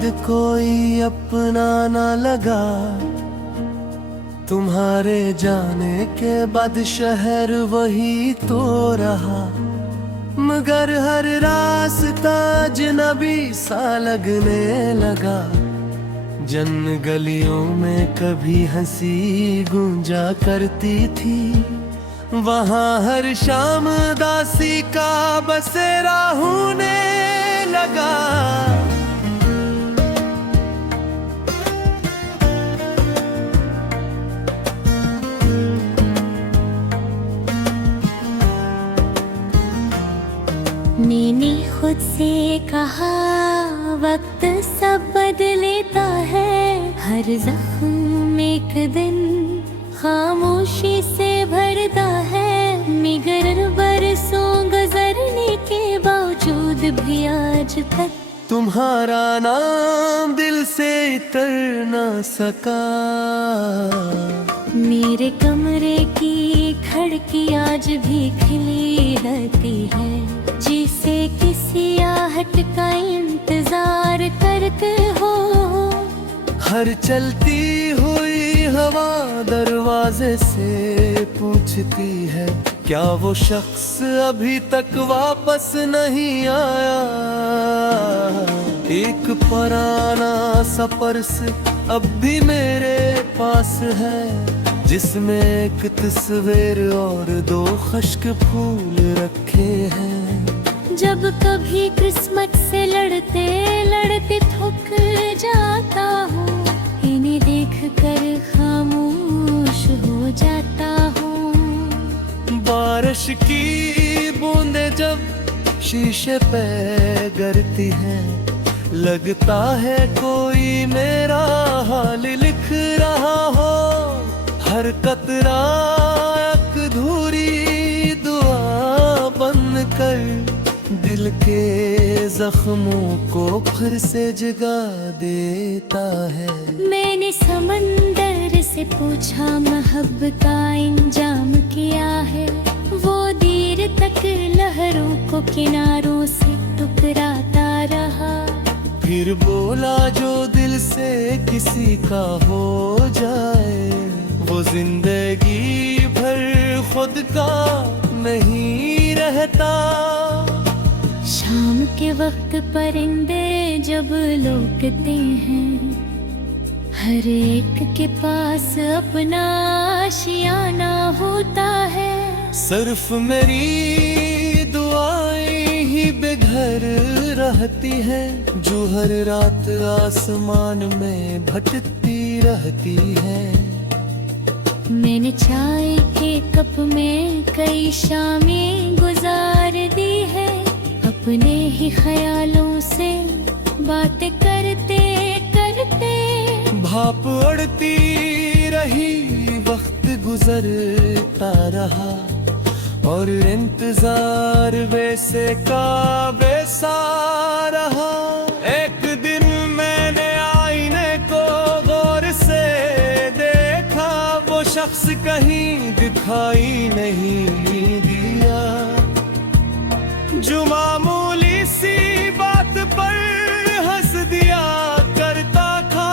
बाद कोई अपना ना लगा, तुम्हारे जाने के बाद शहर वही तो रहा। मगर हर रास्ता अजनबी सा लगने लगा। जन गलियों में कभी हंसी गूंजा करती थी, वहाँ हर शाम दासी का बसेरा होने लगा। मैंने खुद से कहा वक्त सब बदलता है, हर जख्म एक दिन खामोशी से भरता है। मगर बरसों गुजरने के बावजूद भी आज तक तुम्हारा नाम दिल से उतर ना सका। मेरे कमरे की खिड़की आज भी खिली रहती है, जिसे किसी आहट का इंतजार करते हो। हर चलती हुई हवा दरवाजे से पूछती है, क्या वो शख्स अभी तक वापस नहीं आया। एक पुराना सा पर्स अब भी मेरे पास है, जिसमें एक तस्वीर और 2 खुश्क फूल रखे हैं। जब कभी किस्मत से लड़ते लड़ते थक जाता हूँ, इन्हें देखकर खामोश हो जाता हूँ। बारिश की बूंदें जब शीशे पे गिरती हैं, लगता है कोई मेरा हाल लिख रहा हो। हर कतरा एक अधूरी दुआ बनकर दिल के जख्मों को फिर से जगा देता है। मैंने समंदर से पूछा मोहब्बत का इंजाम क्या है, वो देर तक लहरों को किनारों से टुकराता रहा। फिर बोला जो दिल से किसी का हो जाए, वो जिंदगी भर खुद का नहीं रहता। शाम के वक्त परिंदे जब लौटते हैं, हर एक के पास अपना आशियाना होता है। सिर्फ मेरी दुआएं ही बेघर रहती है, जो हर रात आसमान में भटकती रहती है। मैंने चाय के कप में कई शामें गुजार दी है, अपने ही ख्यालों से बातें करते करते। भाप उड़ती रही, वक्त गुजरता रहा, और इंतजार वैसे का वैसा रहा। एक दिन मैंने आईने को गौर से देखा, वो शख्स कहीं दिखाई नहीं दिया, जो मामूली सी बात पर हंस दिया करता था।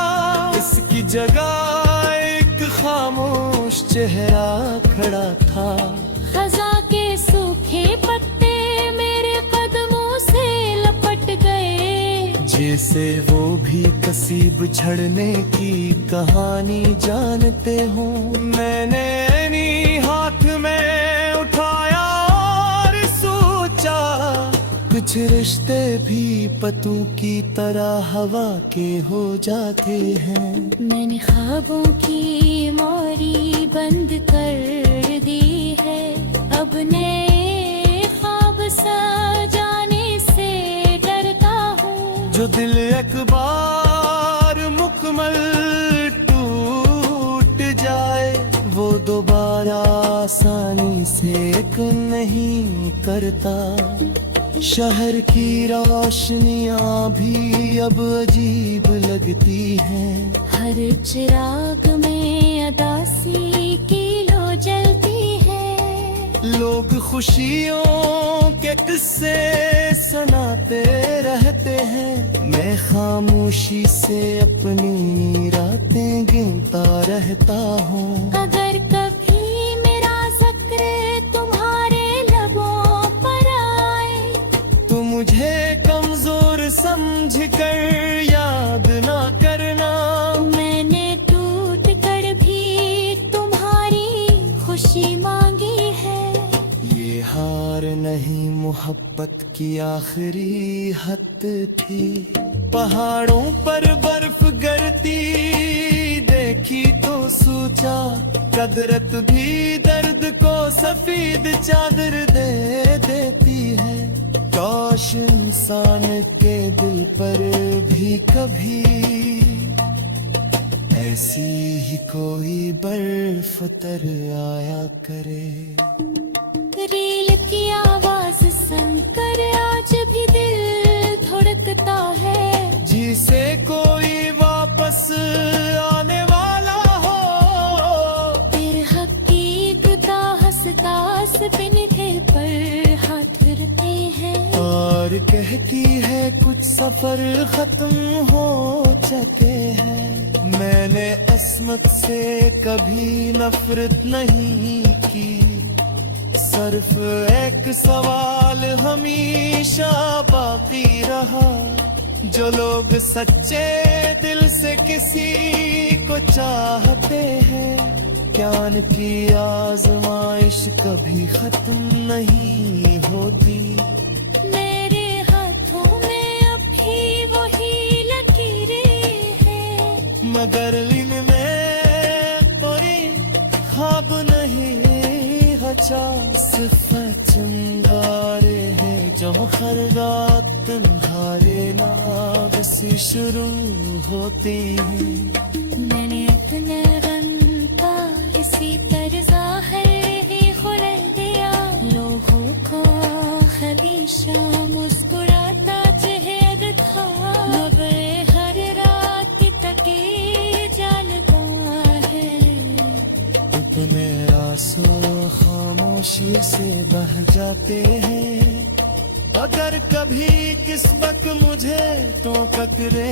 इसकी जगह एक खामोश चेहरा खड़ा था। खज़ा के सूखे पत्ते मेरे कदमों से लपट गए, जैसे वो भी कसीब झड़ने की कहानी जानते हो। मैंने नहीं हाथ में उठाया और सोचा, कुछ रिश्ते भी पतों की तरह हवा के हो जाते हैं। मैंने ख्वाबों की मोरी बंद कर दी है, अब नए ख्वाब सजाने से डरता हूँ। जो दिल एक बार मुकम्मल टूट जाए, वो दोबारा आसानी से नहीं करता। शहर की रोशनियाँ भी अब अजीब लगती हैं, हर चिराग में अदासी की लो जलती है। लोग खुशियों के किस्से सुनाते रहते हैं, मैं खामोशी से अपनी रातें गिनता रहता हूँ। अगर कभी मेरा जिक्र तुम्हारे लबों पर आए, तो मुझे कमजोर समझ कर याद ना करना। मैंने टूट कर भी तुम्हारी खुशी मांगी है। ये हार नहीं मोहब्बत की आखिरी हद थी। पहाड़ों पर बर्फ गिरती देखी तो सोचा, कदरत भी दर्द को सफेद चादर दे देती है। काश इंसान के दिल पर भी कभी ऐसी ही कोई बर्फ तर आया करे। रेल की आवाज सुनकर आज भी दिल धड़कता है, जिसे कोई वापस आने वाला हो। फिर हकीकता हंसता सपने पर हाथ रखते हैं, और कहती है कुछ सफर खत्म हो चुके हैं। मैंने अस्मत से कभी नफरत नहीं की, सिर्फ एक सवाल हमेशा बाकी रहा। जो लोग सच्चे दिल से किसी को चाहते हैं, क्या उनकी आजमाइश कभी खत्म नहीं होती। मेरे हाथों में अब भी वही लकीरें हैं, मगर इनमें कोई ख्वाब नहीं बचा। सिर्फ चिंगारे हैं जो हर रात तुम्हारे नाम से शुरू होती हैं। मैंने अपने रन का इसी तरजा ही खुल दिया। लोगों को हमेशा मुस्कुराता चेहरा था, अब हर रात तक जलता है। अपने आंसू खामोशी से बह जाते हैं। अगर कभी किस्मत मुझे तो टकरे